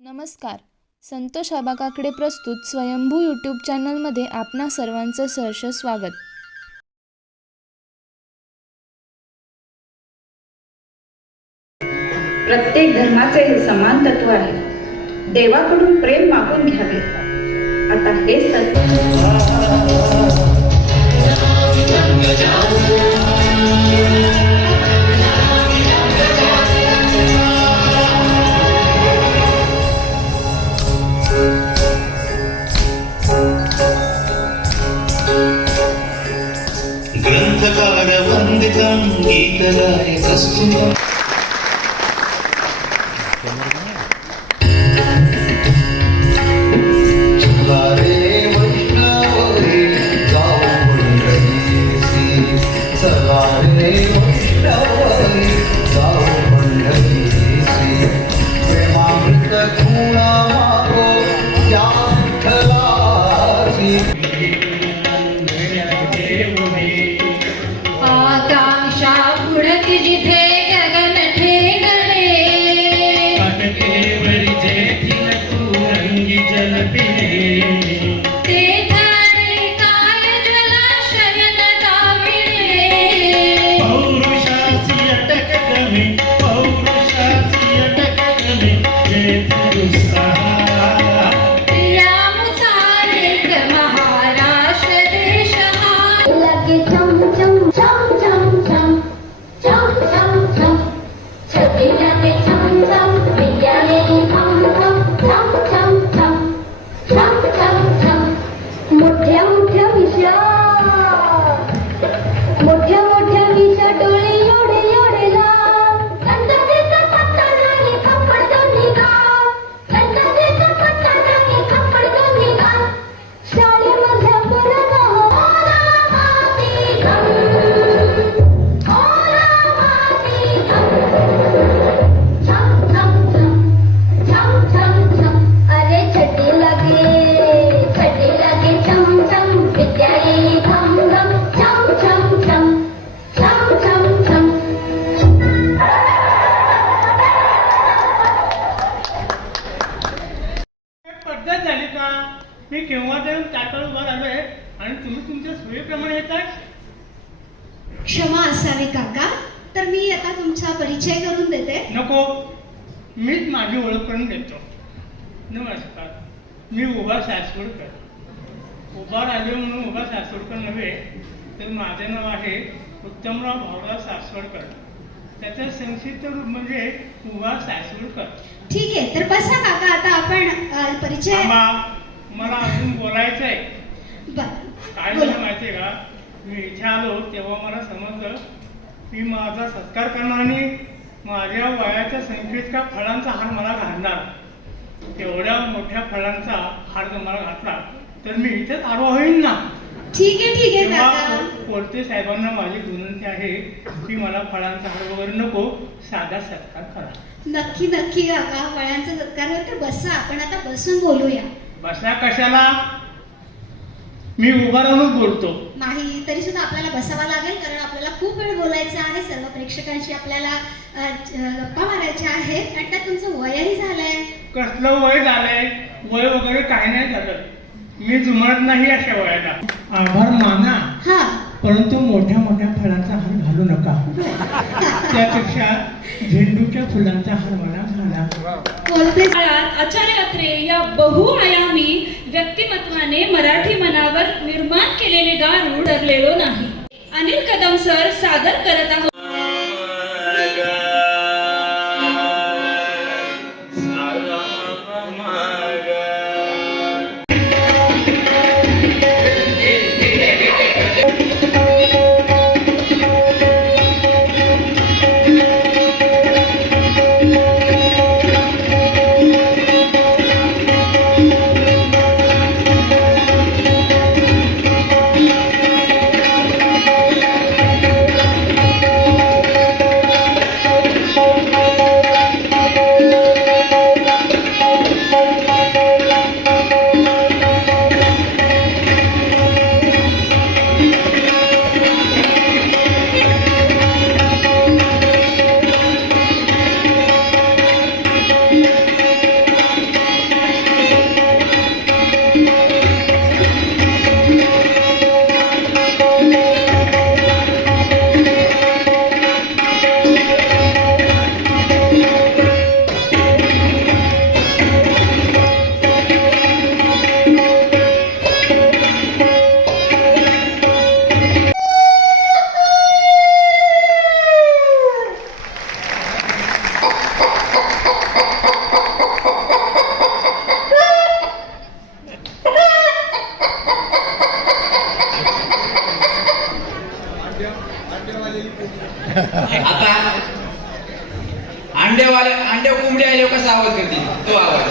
नमस्कार. संतोष आबाकाकडे प्रस्तुत स्वयंभू यूट्यूब चॅनलमध्ये आपणा सर्वांचं सहर्ष स्वागत. प्रत्येक धर्माचे हे समान तत्व आहे. देवाकडून प्रेम मागून घ्यावे. आता हेच तत्व Take असावी काका तर मी आता तुमचा परिचय करून देते. नको. मीच माझी ओळख करून देतो. नमस्कार. मी उभा सासवडकर. उभा राहिले म्हणून उभा सासवडकर नव्हे तर माझे नाव आहे उत्तमराव भाऊराव सासवडकर. त्याचं संक्षिप्त रूप म्हणजे उभा सासवडकर. ठीक आहे तर बसा काका आता आपण परिचय मला अजून बोलायचं आहे काय माहितीये का? मी इथे आलो तेव्हा मला समजलं की माझा सत्कार करणार आणि माझ्या वयाच्या संख्येत का फळांचा हार मला घालणार. तेवढ्या मोठ्या फळांचा हार जर मला घातला तर मी इथेच आरो होईन ना? ठीक आहे ठीक आहे कोलते साहेबांना माझी विनंती आहे की मला फळांचा हार वगैरे नको साधा सत्कार करा. नक्की नक्की काका वळ्यांचा सत्कार तर बसा. आपण आता बसून बोलूया. बसा कशाला? मी उभा राहूनच बोलतो. नाही तरी सुद्धा आपल्याला बसावं लागेल कारण आपल्याला खूप वेळ बोलायचं आहे. सर्व प्रेक्षकांशी आपल्याला गप्पा मारायच्या आहेत. आणि त्यात तुमचं वयही झालंय. कसलं वय झालंय? वय वगैरे काही नाही झालं. मी जुमत नाही अशा वयाला. आभार माना. हा. परंतु मोठ्या मोठ्या फळांचा हार घालू नका. त्यापेक्षा झेंडूच्या फुलांचा हार मला घाला. बोलते काळात आचार्य अत्रे या बहुआयामी सरकारने मराठी मनावर निर्माण केलेले गारूड ठरलेलो नाही. अनिल कदम सर सादर करत आहोत. आता अंड्यावाले अंड्या कोंबड्या आले कसा आवाज करतील तो आवाज.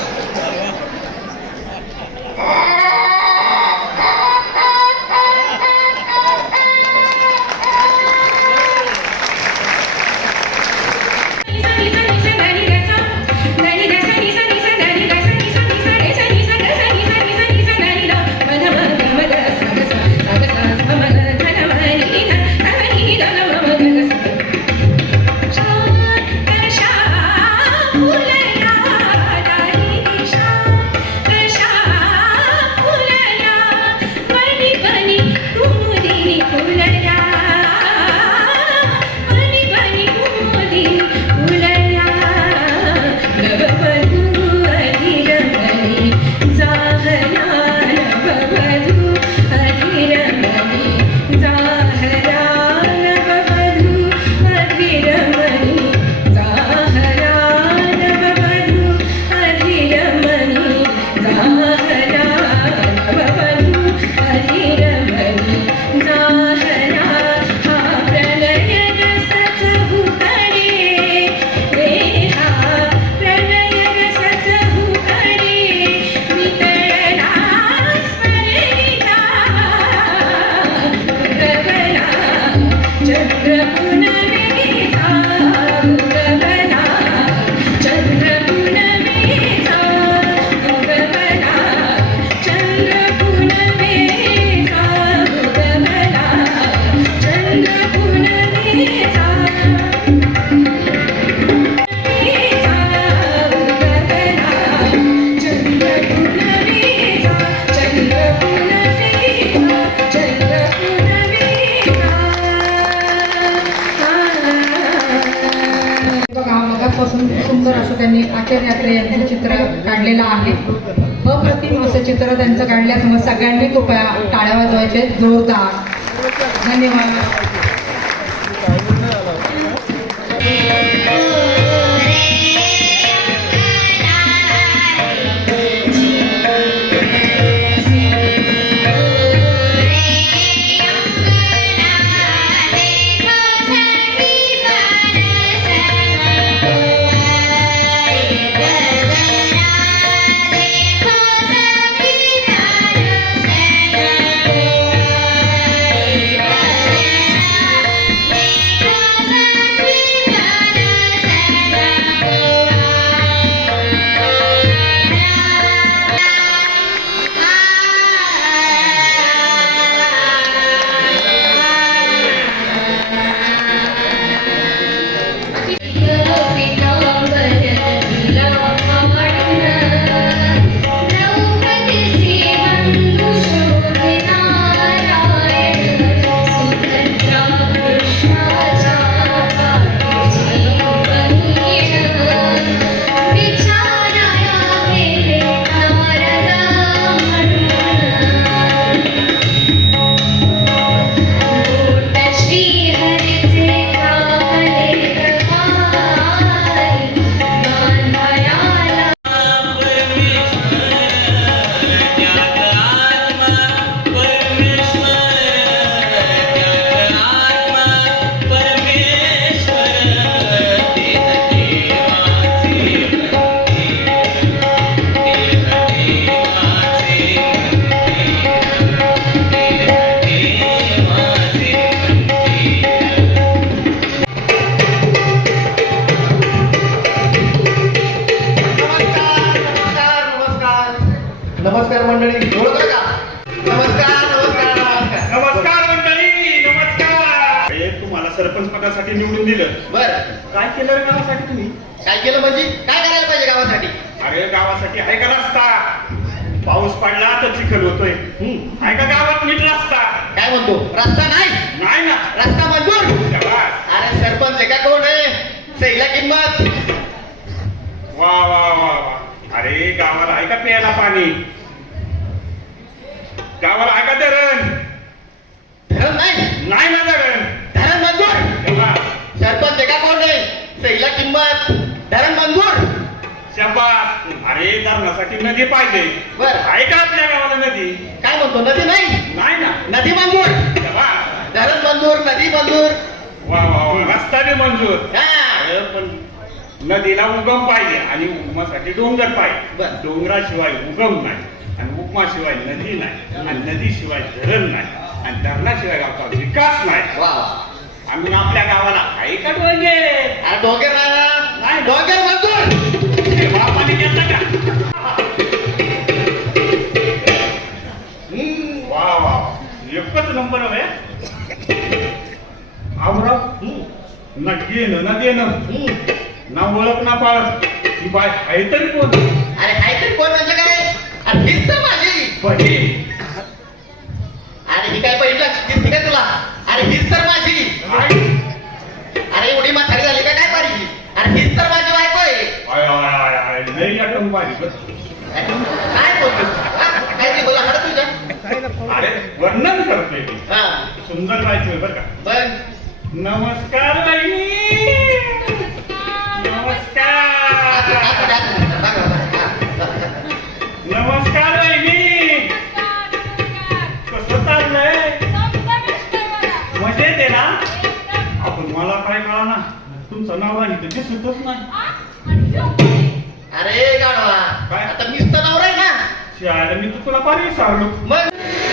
सुंदर असं त्यांनी आचार्य यात्रे यांचं चित्र काढलेलं आहे. अप्रतिम असं चित्र त्यांचं काढल्यास मग सगळ्यांनी कृपया टाळ्या वाजवायचे जोरदार. धन्यवाद. दिलं. बर. काय केलं रे गावासाठी तुम्ही? काय केलं म्हणजे? काय करायला पाहिजे गावासाठी? अरे गावासाठी आहे का रस्ता? पाऊस पडला तर चिखल होतोय. हम्म. आहे का गावात नीट रस्ता? काय म्हणतो? रस्ता नाही? नाही ना. रस्ता मंजूर? शाबास. अरे सरपंच आहे का कोण आहे? सहीला किंमत. वा वा वा वा. अरे गावाला आहे का प्यायला पाणी? गावाला आहे का धरण? धरण नाही. नाही ना धरण. धरण मंजूर. सरपंच का कोण आहे सहीला किंमत. धरण मंजूर. शाबास. अरे धरणासाठी नदी पाहिजे. बरं. आहे का आपल्या गावाला नदी? काय म्हणतो नदी नाही? नाही ना. नदी मंजूर. शाबास. धरण मंजूर नदी मंजूर. वा वा वा. रस्ता बी मंजूर. हा. अरे पण नदीला उगम पाहिजे आणि उगमासाठी डोंगर पाहिजे. बरं. डोंगराशिवाय उगम नाही आणि उगमाशिवाय नदी नाही आणि नदीशिवाय धरण नाही आणि धरणाशिवाय गावचा विकास नाही. वा. आम्ही आपल्या गावाला आहे का डोंगे? अरे डोंगर नाही. डोंगर मजदूर बापाने घेतला का. वा वा. एकच नंबर हवे. आवराव ना घेणं ना देणं. हम्म. ना ओळख ना पाळत ही बाय आहे तरी कोण? अरे काहीतरी कोण म्हणजे काय? अरे तर माझी. बहीण. बायको बरं का. बघ नमस्कार नमस्कार. नमस्कार. बहिणी कसं चाललंय? मजेत आहे ना? आपण मला काय कळा ना? तुमचं नाव नाही तर दिसतच नाही. अरे गाडवा काय? आता मीच तर नवरा आहे ना शाळेला मी तुला फार विसरलो मग?